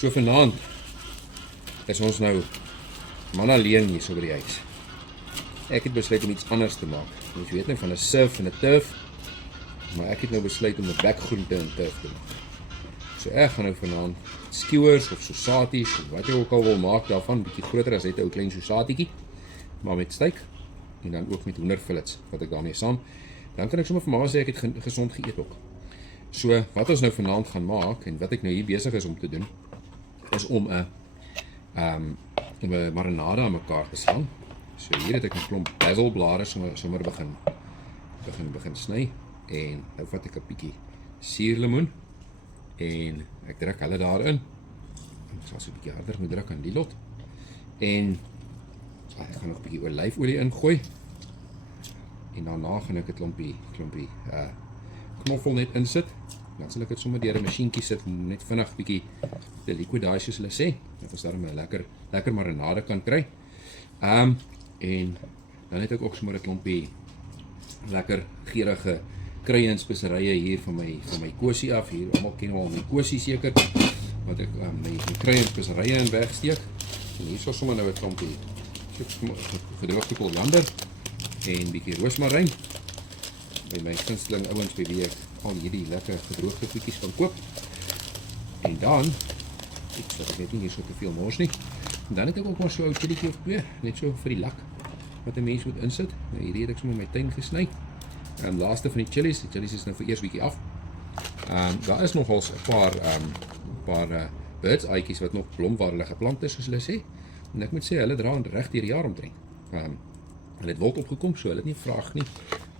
So vanaand is ons nou man alleen hier so by die huis. Ek het besluit om iets anders te maak. Ons weet nou van 'n surf en 'n turf, maar ek het nou besluit om 'n bekgroente en turf te maak. So ek gaan nou vanaand skewers of sosaties of wat jy ook al wil maak daarvan, bietjie groter as net 'n ou klein sosatietjie, maar met steak en dan ook met hoenderfillets wat ek daarmee saam. Dan kan ek sommer vir mamma sê ek het gesond geëet ook. So wat ons nou vanaand gaan maak en wat ek nou hier besig is om te doen, is om 'n marinade aan mekaar te slaan. So hier het ek 'n klomp basilblare sommer begin sny en nou vat ek 'n bietjie suurlemoen en ek druk hulle daarin. Ek sal so 'n bietjie harder moet druk aan die lot. En ek gaan nog 'n bietjie olyfolie ingooi. En daarna gaan ek 'n klompie knoffel net insit. Dan sal ek dit sommer deur 'n masjienkie sit en net vinnig bietjie die liquidize soos hulle sê, dat ons daarmee 'n lekker marinade kan kry. En dan het ek ook sommer 'n klompie lekker geurende kruie en speserye hier van my kosie af. Hier almal ken al my kosie seker, wat ek my kruie en speserye in wegsteek. En hier is sommer nou 'n klompie gedroogde koriander en bietjie roosmaryn. By my gunsteling ouens by wie ek al hierdie lekker gedroogde goedjies van koop. En dan, ek sal net nie hier so te veel mors nie. En dan het ek ook maar so 'n ou chillietjie of twee, net so vir die lak wat 'n mens moet insit. Nou hierdie het ek sommer in my tuin gesny. Laaste van die chillies is nou vir eers bietjie af. Daar is nogals 'n paar birds eitjies wat nog blom waar hulle geplant is soos hulle sê. En ek moet sê hulle dra reg deur die jaar omtrent. Hulle het wild opgekom, so hulle het nie vraag nie.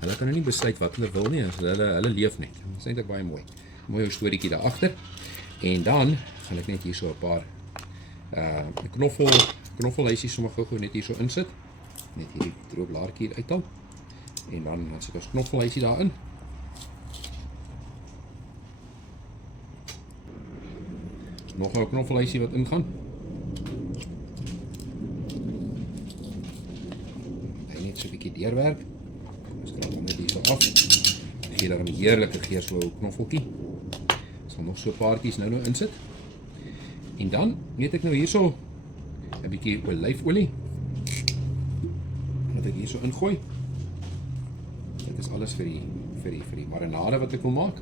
Hulle kan nou nie besluit wat hulle wil nie, hulle leef net. Dit is eintlik baie mooi. Mooi ou storieetjie daar agter. En dan gaan ek net hier so 'n paar knoffelhuisies sommer gou net hier so insit. Net hierdie droë blaartjie hier uithaal. En dan sit ons knoffelhuisie daarin. Nog 'n knoffelhuisie wat ingaan. Net so 'n bietjie deurwerk. Ons kraap hom net hier so af. Gee daar 'n heerlike geur so 'n knoffeltjie. Sal nog so 'n paartjies nou insit. En dan weet ek nou hierso 'n bietjie olyfolie wat ek hierso ingooi. Dit is alles vir die marinade wat ek wil maak.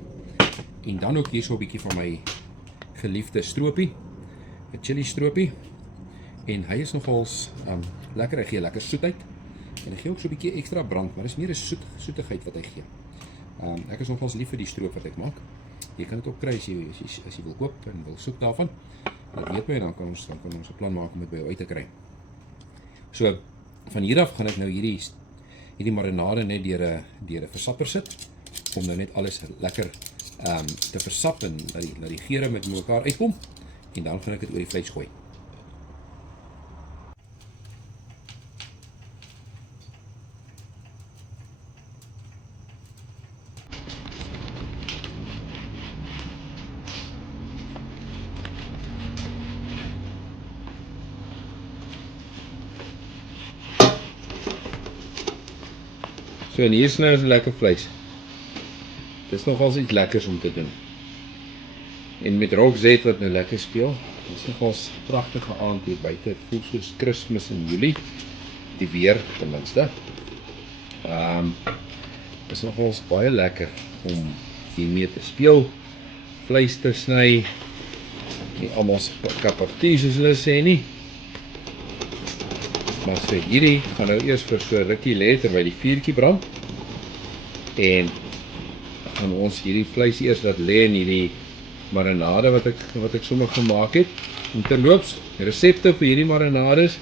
En dan ook hierso 'n bietjie van my geliefde stroopie, 'n chili stroopie. En hy is nogals lekker, hy gee lekker soetheid. En hy gee ook so 'n bietjie ekstra brand, maar dis meer 'n soetigheid wat hy gee. Ek is nogals lief vir die stroop wat ek maak. Jy kan dit ook kry as jy wil koop en wil soek daarvan. Dat weet my, dan kan ons 'n plan maak om dit by jou uit te kry. So van hier af gaan ek nou hierdie marinade net deur 'n versapper sit om nou net alles lekker te versap en laat die geure met mekaar uitkom. En dan gaan ek dit oor die vleis gooi. So en hier is nou 'n lekker vleis. Dit is nogals iets lekkers om te doen. En met Roxette wat nou lekker speel, dit is nogals 'n pragtige aand hier buite. Dit voel soos Kersfees in Julie, die weer ten minste. Dit is nogals baie lekker om hiermee te speel, vleis te sny, nie almal se kappartie soos hulle sê nie. Maar so hierdie gaan nou eers vir so 'n rukkie lê terwyl die vuurtjie brand. En gaan ons hierdie vleis eers laat lê in hierdie marinade wat ek sommer gemaak het. En terloops, resepte vir hierdie marinades,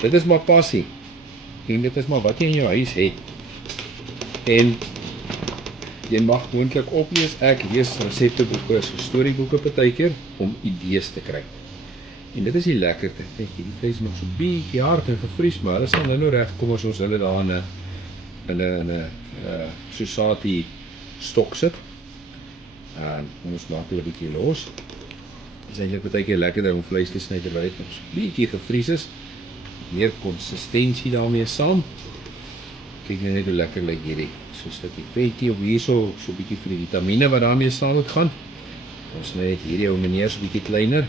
dit is maar passie. En dit is maar wat jy in jou huis het. En jy mag moontlik oplees, ek lees resepteboeke, so storieboeke partykeer om idees te kry. En dit is die lekkerte. Kyk, hierdie vleis is nog so bietjie hard en gevries, maar dit sal nou reg kom as ons hulle daar in 'n sosati stok sit. Ons maak hulle 'n bietjie los. Dit is eintlik baie keer lekkerder om vleis te sny terwyl dit nog so bietjie gevries is. Meer konsistensie daarmee saam. Kyk net hoe lekker lyk hierdie. So 'n stukkie vetjie of hierso, so 'n bietjie vir die vitamiene wat daarmee saam moet gaan. Ons sny hierdie ou meneer so bietjie kleiner.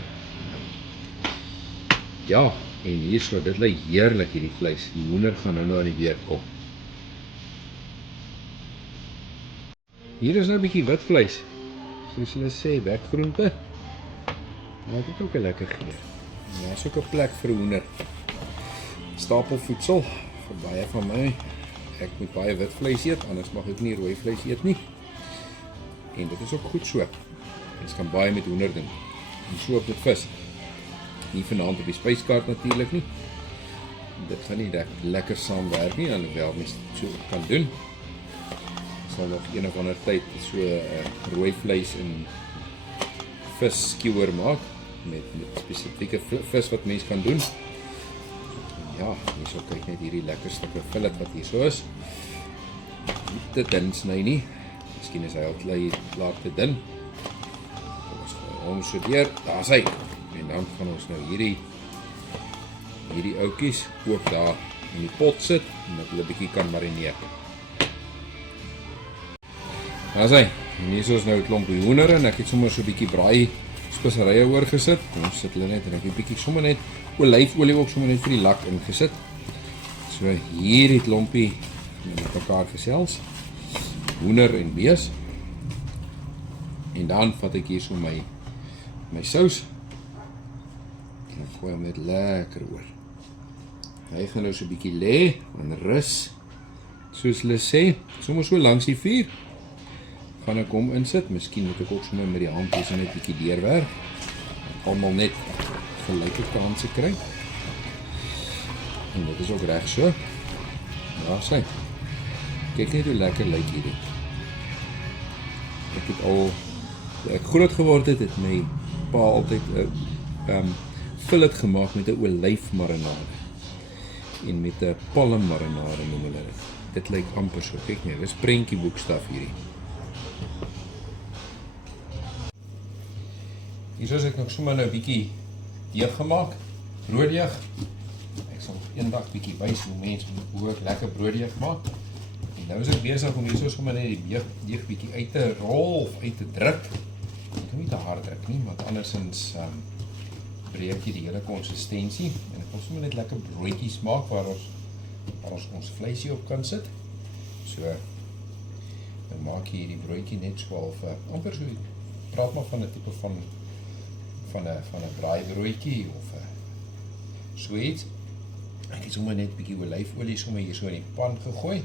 Ja, en hierso, dit lyk heerlik hierdie vleis. Die hoender gaan nou aan die beurt kom. Hier is nou 'n bietjie wit vleis. Soos hulle sê, bekgroente. Maar dit is ook 'n lekker geur. En daar is ook 'n plek vir hoender. Stapelvoedsel vir baie van my. Ek moet baie wit vleis eet, anders mag ek nie rooi vleis eet nie. En dit is ook goed so. Mens kan baie met hoender doen. En so op dit vis. Nie vanaand op die spyskaart natuurlik nie. Dit gaan nie lekker saamwerk nie, alhoewel mens dit so kan doen. Ek sal nog een of ander tyd so rooi vleis en vis skewer maak met spesifieke vis wat mens kan doen. Ja, hierso kyk net hierdie lekker stukke fillet wat hier so is. Nie te dun sny nie. Miskien is hy al klaar te dun. Ons gaan hom so deur. Daar's hy. En dan gaan ons nou hierdie ouetjies ook daar in die pot sit en dat hulle bietjie kan marineer. Daar's hy. En hier is nou 'n klompie hoender en ek het sommer so 'n bietjie braai speserye oorgesit. Ons sit hulle net en ek het 'n bietjie sommer net olyfolie ook sommer net vir die lak ingesit. So hierdie klompie met mekaar gesels. Hoender en bees. En dan vat ek hier so my sous. En gooi hom net lekker oor. Hy gaan nou so 'n bietjie lê en rus. Soos hulle sê, sommer so langs die vuur. Gaan ek hom insit. Miskien moet ek ook sommer met die hand hier so net 'n bietjie deurwerk. Almal net gelyke kanse kry. En dit is ook reg so. Ja, sê. Kyk net hoe lekker lyk hierdie. Ek het al, toe ek groot geword het my pa altyd 'n fillet gemaak met 'n olyfmarinade. En met 'n palmmarinade noem hulle dit. Dit lyk amper so. Kyk net, dis prentjieboekstaf hierdie. Hier is ek nog sommer nou 'n bietjie deeg gemaak, brooddeeg. Ek sal eendag bietjie wys hoe mense hoe ek lekker brooddeeg maak. En nou is ek besig om hierso sommer net die deeg bietjie uit te rol of uit te druk. Ek kan nie te hard druk nie, want andersins breek jy die hele konsistensie. En ek wil sommer net lekker broodjies maak waar ons vleisie op kan sit. So dan maak jy hierdie broodjie net so half amper so, praat maar van 'n tipe van 'n braaibroodjie of so iets. Ek het sommer net 'n bietjie olyfolie sommer hier so in die pan gegooi.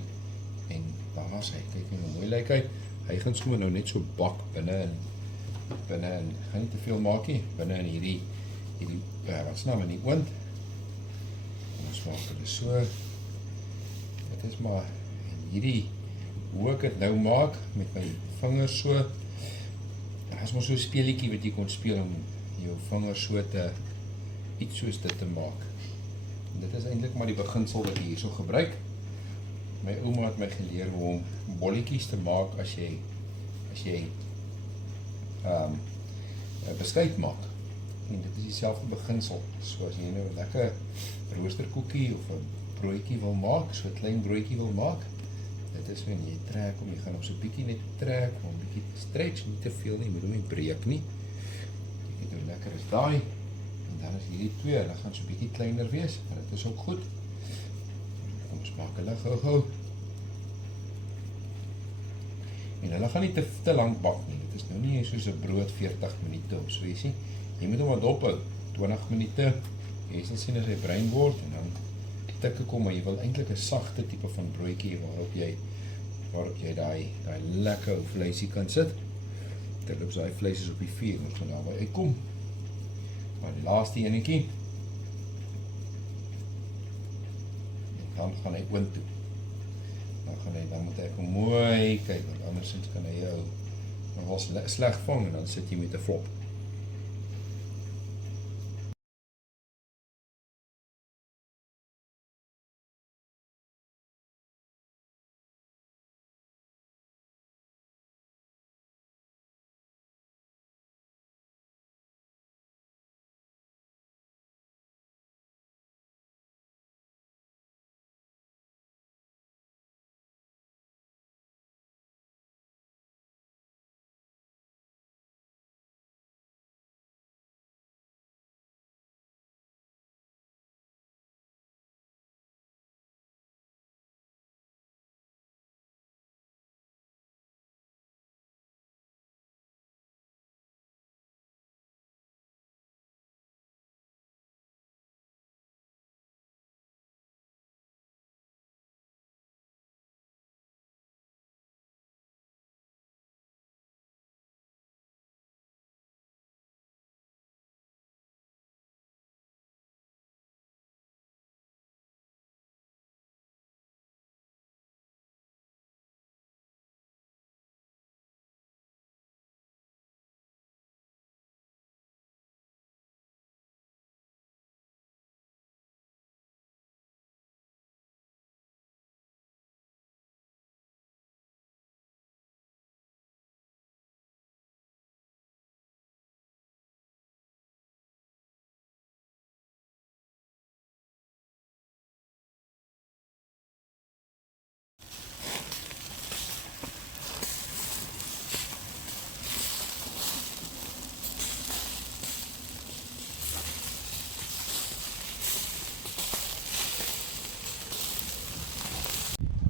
En daar is hy, kyk hoe mooi lyk hy. Hy gaan sommer nou net so bak binne en gaan nie te veel maak nie, binne in hierdie wat's nou in die oond. En ons maak dit so. Dit is maar hierdie hoe ek dit nou maak met my vingers so. Daar is maar so 'n speelietjie wat jy kon speel om jou vingers so te iets soos dit te maak. En dit is eintlik maar die beginsel wat jy hierso gebruik. My ouma het my geleer hoe om bolletjies te maak as jy beskuit maak. En dit is dieselfde beginsel. So as jy nou 'n lekker roosterkoekie of 'n broodjie wil maak, so 'n klein broodjie wil maak, dit is wanneer jy trek om jy gaan op so 'n bietjie net trek, om 'n bietjie te stretch, nie te veel nie, moet hom nie breek nie. Kyk hoe lekker is daai. En dan is hierdie twee, hulle gaan so 'n bietjie kleiner wees, maar dit is ook goed. Kom ons maak hulle gou-gou. En hulle gaan nie te lank bak nie. Dit is nou nie soos 'n brood 40 minute of so ietsie. Jy moet hom maar dophou 20 minute. Jy sal sien as hy bruin word en dan tik ek hom, maar jy wil eintlik 'n sagte tipe van broodjie waarop jy daai lekker ou vleisie kan sit. Terwyl daai vleis is op die vuur, moet van daarby uitkom. Maar die laaste enetjie. Dan gaan hy oond toe. Dan moet ek hom mooi kyk, want andersins kan hy jou nogal sleg vang en dan sit jy met 'n flop.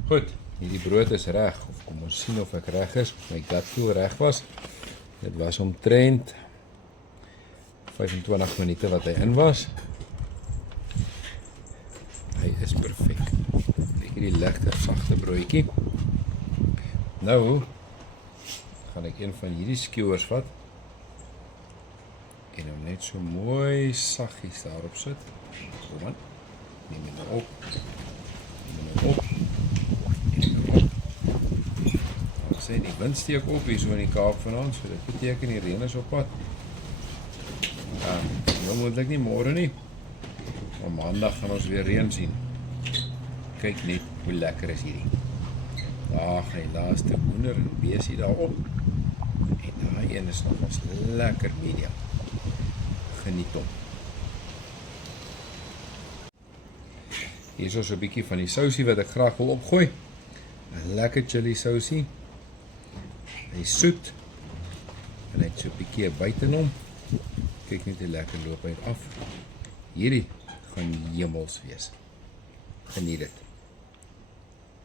Goed, hierdie brood is reg, of kom ons sien of ek reg is, of my gut feel reg was. Dit was omtrent 25 minute wat hy in was. Hy is perfek. Hierdie ligte, sagte broodjie. Nou gaan ek een van hierdie skewers vat en hom net so mooi saggies daarop sit. Kom aan. Neem hom nou op. Neem hom op. Ek sê die wind steek op hier so in die Kaap vanaand, so dit beteken die reën is op pad. Nou moontlik nie môre nie. Maar maandag gaan ons weer reën sien. Kyk net hoe lekker is hierdie. Daar gaan die laaste hoender en besie daarop. En daai een is nog ons lekker medium. Geniet hom. Hier is ons 'n bietjie van die sousie wat ek graag wil opgooi. 'n Lekker chili sousie. Hy is soet. En hy het so 'n bietjie byt in hom. Kyk net hoe lekker loop hy af. Hierdie gaan hemels wees. Geniet dit.